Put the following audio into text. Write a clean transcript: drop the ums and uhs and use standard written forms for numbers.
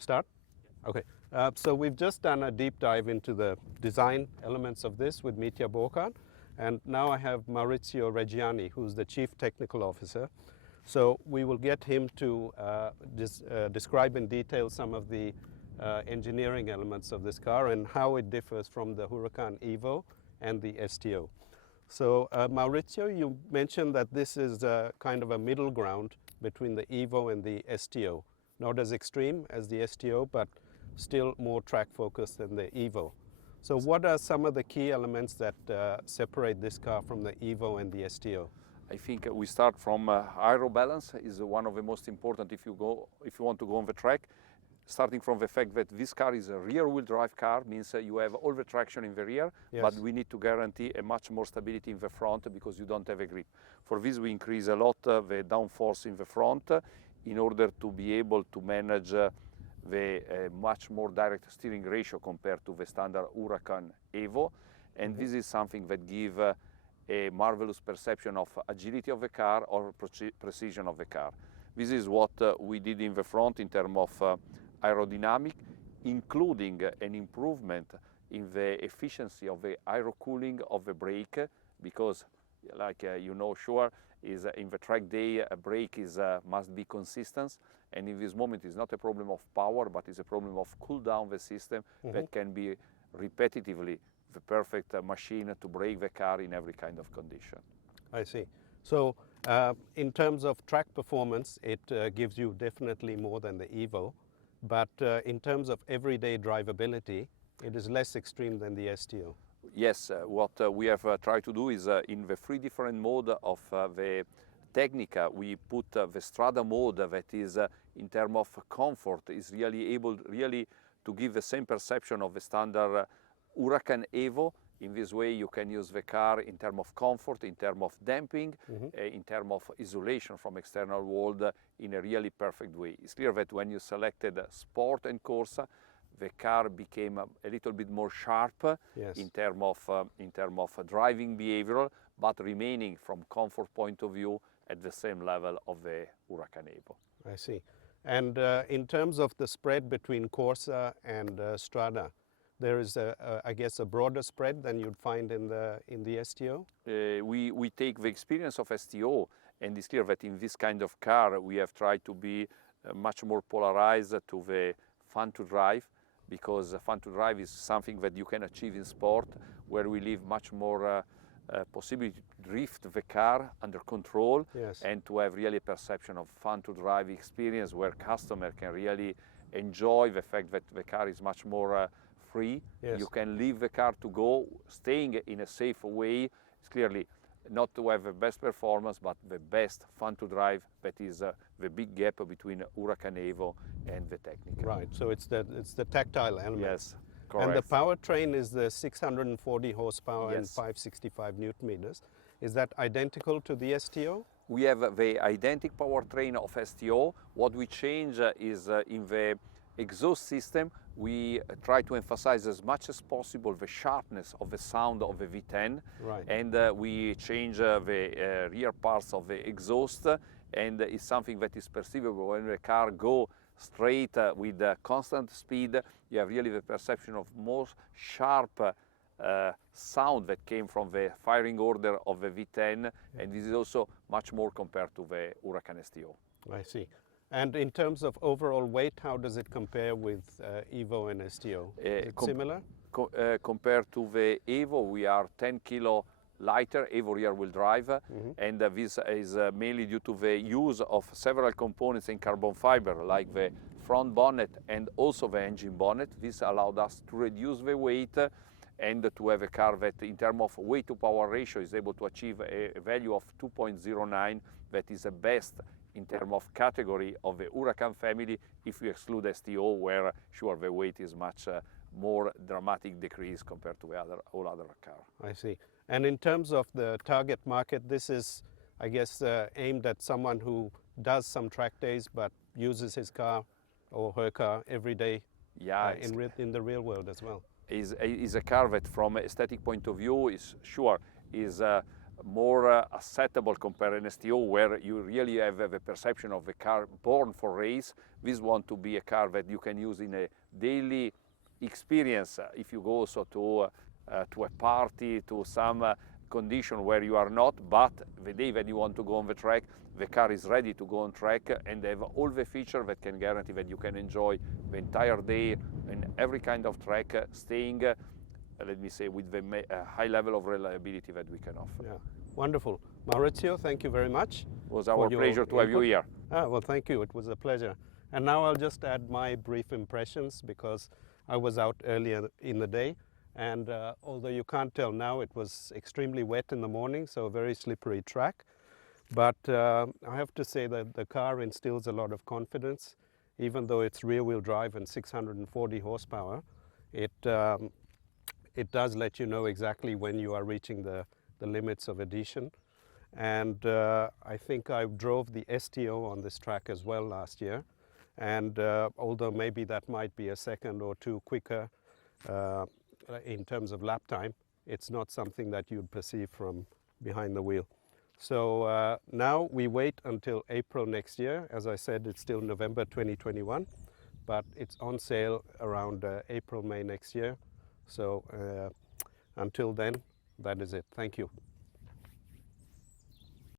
Start? Okay. So we've just done a deep dive into the design elements of this with Mitja Burkhardt. And now I have Maurizio Reggiani, who's the Chief Technical Officer. So we will get him to describe in detail some of the engineering elements of this car and how it differs from the Huracan Evo and the STO. So Maurizio, you mentioned that this is kind of a middle ground between the Evo and the STO. Not as extreme as the STO, but still more track focused than the Evo. So what are some of the key elements that separate this car from the Evo and the STO? I think we start from aero balance is one of the most important if you want to go on the track. Starting from the fact that this car is a rear-wheel drive car, means you have all the traction in the rear, yes, but we need to guarantee a much more stability in the front because you don't have a grip. For this we increase a lot the downforce in the front in order to be able to manage the much more direct steering ratio compared to the standard Huracan Evo, and this is something that gives a marvelous perception of agility of the car or precision of the car. This is what we did in the front in terms of aerodynamic, including an improvement in the efficiency of the aero cooling of the brake, because like you know, sure, is in the track day a brake is must be consistent, and in this moment it's not a problem of power, but it's a problem of cool down the system that can be repetitively the perfect machine to brake the car in every kind of condition. I see. So in terms of track performance, it gives you definitely more than the Evo, but in terms of everyday drivability, it is less extreme than the STO. Yes, what we have tried to do is in the three different modes of the Tecnica, we put the Strata Mode that is in terms of comfort is really able to give the same perception of the standard Huracan Evo. In this way you can use the car in terms of comfort, in terms of damping, in terms of isolation from external world in a really perfect way. It's clear that when you selected Sport and Corsa, the car became a little bit more sharp, yes, in terms of driving behavior, but remaining from comfort point of view at the same level of the Huracan Evo. I see. And in terms of the spread between Corsa and Strada, there is, I guess, a broader spread than you'd find in the STO? We take the experience of STO, and it's clear that in this kind of car we have tried to be much more polarized to the fun to drive, because fun to drive is something that you can achieve in sport, where we leave much more possibility to drift the car under control, yes, and to have really a perception of fun to drive experience where customer can really enjoy the fact that the car is much more free. Yes. You can leave the car to go, staying in a safe way. It's clearly not to have the best performance, but the best fun to drive. That is the big gap between Huracan Evo and the Tecnica. Right, so it's the tactile element. Yes, correct. And the powertrain is the 640 horsepower, yes, and 565 Newton meters. Is that identical to the STO? We have the identical powertrain of STO. What we change is in the exhaust system, we try to emphasize as much as possible the sharpness of the sound of the V10, right, and we change the rear parts of the exhaust, and it's something that is perceivable when the car goes straight with constant speed. You have really the perception of more sharp sound that came from the firing order of the V10, and this is also much more compared to the Huracan STO. I see. And in terms of overall weight, how does it compare with Evo and STO? Is it similar? Compared to the Evo, we are 10 kilo lighter, Evo rear-wheel drive, and this is mainly due to the use of several components in carbon fiber, like the front bonnet and also the engine bonnet. This allowed us to reduce the weight and to have a car that, in terms of weight to power ratio, is able to achieve a value of 2.09, that is the best in terms of category of the Huracan family, if we exclude STO, where sure the weight is much more dramatic decrease compared to all other cars. I see. And in terms of the target market, this is, I guess, aimed at someone who does some track days but uses his car or her car every day, yeah, in the real world as well. Is a car that, from aesthetic point of view, is more acceptable compared to an STO, where you really have the perception of a car born for race. This want to be a car that you can use in a daily experience. If you go also to a party, to some condition where you are not, but the day that you want to go on the track, the car is ready to go on track and have all the features that can guarantee that you can enjoy the entire day in every kind of track, staying, let me say, with the high level of reliability that we can offer. Yeah, wonderful. Maurizio, thank you very much. It was our pleasure to have you here. Well, thank you. It was a pleasure. And now I'll just add my brief impressions, because I was out earlier in the day, and although you can't tell now, it was extremely wet in the morning, so a very slippery track. But I have to say that the car instills a lot of confidence. Even though it's rear-wheel drive and 640 horsepower, it does let you know exactly when you are reaching the limits of adhesion. And I think I drove the STO on this track as well last year. And although maybe that might be a second or two quicker in terms of lap time, it's not something that you'd perceive from behind the wheel. So now we wait until April next year. As I said, it's still November 2021, but it's on sale around April, May next year. So until then, that is it. Thank you.